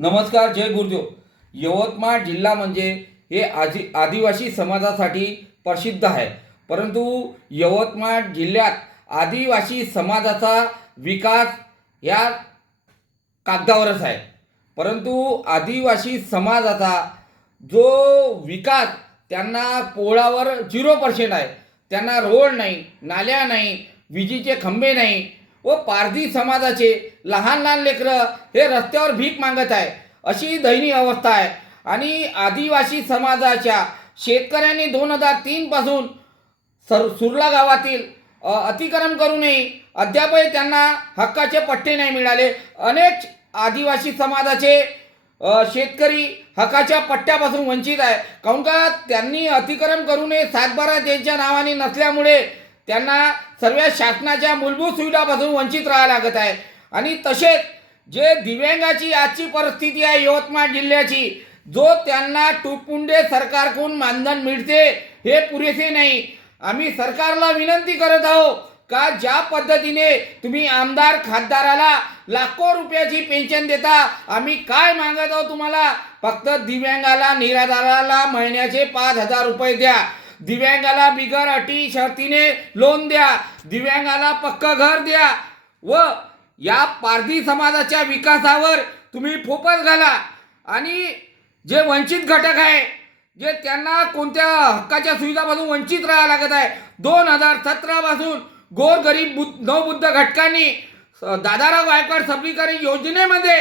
नमस्कार जय गुरुदेव. यवतमाळ जिल्हा म्हणजे हे आजी आदिवासी समाजासाठी प्रसिद्ध आहे. परंतु यवतमाळ जिल्ह्यात आदिवासी समाजाचा विकास या कागदावरच आहे. परंतु आदिवासी समाजाचा जो विकास त्यांना पोळावर झिरो पर्सेंट आहे. त्यांना रोड नाही नाल्या नाही विजेचे खंबे नाही व पारधी समाजाचे लहान लहान लेकरं हे रस्त्यावर भीक मागत आहे. अशी दयनीय अवस्था आहे. आणि आदिवासी समाजाच्या शेतकऱ्यांनी दोन हजार तीनपासून सर सुरला गावातील अतिक्रम अतिक्रमण करूनही अद्यापही त्यांना हक्काचे पट्टे नाही मिळाले. अनेक आदिवासी समाजाचे शेतकरी हक्काच्या पट्ट्यापासून वंचित आहे. काहून का त्यांनी अतिक्रम करू नये सातबारा त्यांच्या नावाने नसल्यामुळे त्यांना सर्व शासनाच्या मूलभूत सुविधापासून वंचित राहावं लागत आहे. आणि तसेच जे दिव्यांगाची आजची परिस्थिती आहे यवतमाळ जिल्ह्याची जो त्यांना टुपुंडे सरकारकडून मानधन मिळते हे पुरेसे नाही. आम्ही सरकारला विनंती करत आहोत का ज्या पद्धतीने तुम्ही आमदार खासदाराला लाखो रुपयाची पेन्शन देता आम्ही काय मागत आहोत तुम्हाला? फक्त दिव्यांगाला निराधाराला महिन्याचे पाच हजार रुपये द्या. दिव्यांगाला बिगर अटी शर्तीने लोन द्या. दिव्यांगाला पक्क घर द्या. व या पारधी समाजाच्या विकासावर तुम्ही फोकस घाला. आणि जे वंचित घटक आहे जे त्यांना कोणत्या हक्काच्या सुविधापासून वंचित राहावं लागत आहे दोन हजार सतरापासून गोरगरीब बुद्ध नवबुद्ध घटकांनी दादाराव गायकवाड सबलीकरण योजनेमध्ये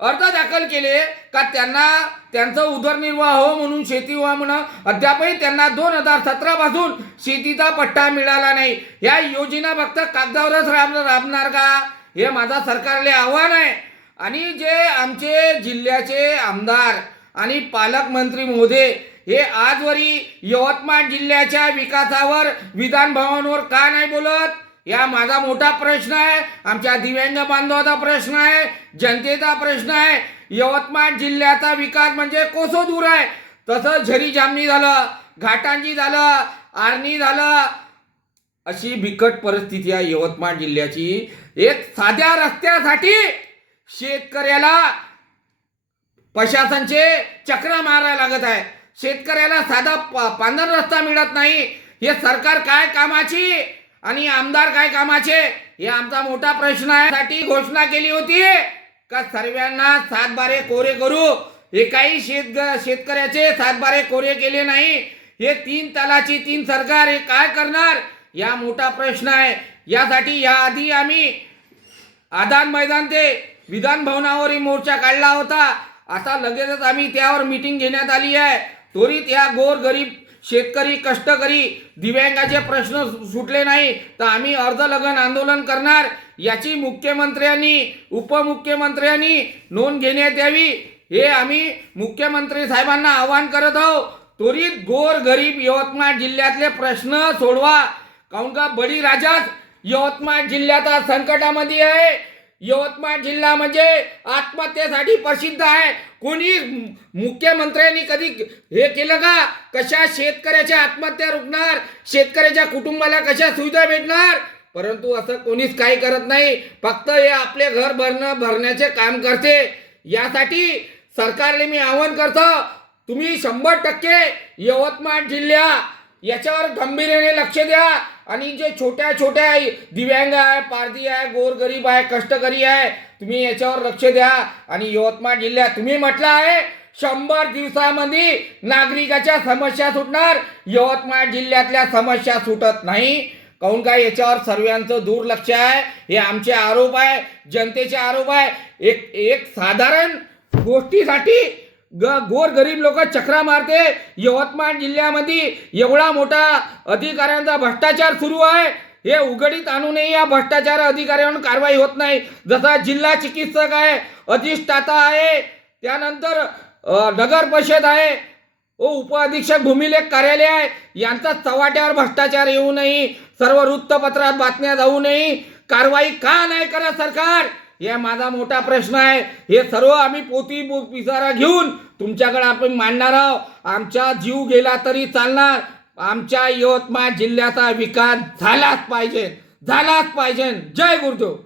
अर्ज दाखल केले का त्यांना त्यांचं उदरनिर्वाह हो म्हणून शेती व्हा म्हणून अद्यापही त्यांना दोन हजार सतरापासून शेतीचा पट्टा मिळाला नाही. या योजना फक्त कागदावरच राब राबणार का? हे माझा सरकारले आव्हान आहे. आणि जे आमचे जिल्ह्याचे आमदार आणि पालकमंत्री मोदे हे आजवरी यवतमाळ जिल्ह्याच्या विकासावर विधानभवनवर का नाही बोलत? या माझा मोठा प्रश्न आहे आमच्या दिव्यांग बांधवाचा प्रश्न आहे जनतेचा प्रश्न आहे. यवतमाळ जिल्ह्याचा विकास म्हणजे कोसो दूर आहे. तसं झरी जामणी झालं घाटांची झालं आर्णी झालं अशी बिकट परिस्थिती आहे यवतमाळ जिल्ह्याची. एक साध्या रस्त्यासाठी शेतकऱ्याला प्रशासनचे चक्र मारायला लागत आहे. शेतकऱ्याला साधा पा- रस्ता मिळत नाही. हे सरकार काय कामाची? आणि आमदार काय कामाचे? हे आमचा मोठा प्रश्न आहे. साठी घोषणा केली होती का सर्वांना सात बारे कोरे? करू एकाही शेत शेतकऱ्याचे सात बारे कोरे केले नाही. हे तीन तलाची तीन सरकार हे काय करणार? या मोठा प्रश्न आहे. यासाठी याआधी आम्ही आदान मैदान ते विधान भवनावरही मोर्चा काढला होता. आता लगेचच आम्ही त्यावर मीटिंग घेण्यात आली आहे. त्वरित या गोर गरीब शेतकरी कष्टकरी दिव्यांगाचे प्रश्न सुटले नाही तर आम्ही अर्ध लगन आंदोलन करणार याची मुख्यमंत्र्यांनी उपमुख्यमंत्र्यांनी नोंद घेण्यात यावी. हे आम्ही मुख्यमंत्री साहेबांना आवाहन करत आहोत त्वरित गोर गरीब यवतमाळ जिल्ह्यातले प्रश्न सोडवा. काऊन का बळी राजाच यवतमाळ जिल्ह्यात संकटामध्ये आहे. यवतमाळ जिल्हा म्हणजे आत्महत्येसाठी प्रसिद्ध आहे. कोणी मुख्यमंत्र्यांनी कधी हे केलं का? कशा शेतकऱ्याच्या आत्महत्या रुकणार शेतकऱ्याच्या कुटुंबाला कशा सुविधा भेटणार? परंतु असं कोणीच काही करत नाही. फक्त हे आपले घर भरणं भरण्याचे काम करते. यासाठी सरकारने मी आवाहन करतो तुम्ही शंभर टक्के यवतमाळ जिल्ह्या याच्यावर गंभीर्याने लक्ष द्या. आणि जे छोट्या छोट्या दिव्यांग आहे पारधी आहे गोरगरीब आहे कष्टकरी आहे तुम्ही याच्यावर लक्ष द्या. आणि यवतमाळ जिल्ह्यात तुम्ही म्हटलं आहे शंभर दिवसामध्ये नागरिकाच्या समस्या सुटणार. यवतमाळ जिल्ह्यातल्या समस्या सुटत नाही. काहून काय याच्यावर सर्वांचं दुर्लक्ष आहे? हे आमचे आरोप आहे जनतेचे आरोप आहे. एक एक साधारण गोष्टीसाठी ग गोर गरीब लोक चक्रा मारते. यवतमाळ जिल्ह्यामध्ये एवढा मोठा अधिकाऱ्यांचा भ्रष्टाचार सुरू आहे. हे उघडीत आणूनही या भ्रष्टाचार अधिकाऱ्यांवर कारवाई होत नाही. जसा जिल्हा चिकित्सक आहे अधिष्ठाता आहे त्यानंतर नगर परिषद आहे. व उपअधीक्षक भूमिलेख कार्यालय आहे. यांचा चव्हाट्यावर भ्रष्टाचार येऊ नये. सर्व वृत्तपत्रात बातम्या जाऊ नये. कारवाई का नाही करत सरकार? हे माझा मोठा प्रश्न आहे. हे सर्व आम्ही पोती पिसारा घेऊन तुमच्याकडे आपण मांडणार आहोत. आमचा जीव गेला तरी चालणार. आमच्या यवतमाळ जिल्ह्याचा विकास झालाच पाहिजे. झालाच पाहिजे. जय गुरुदेव.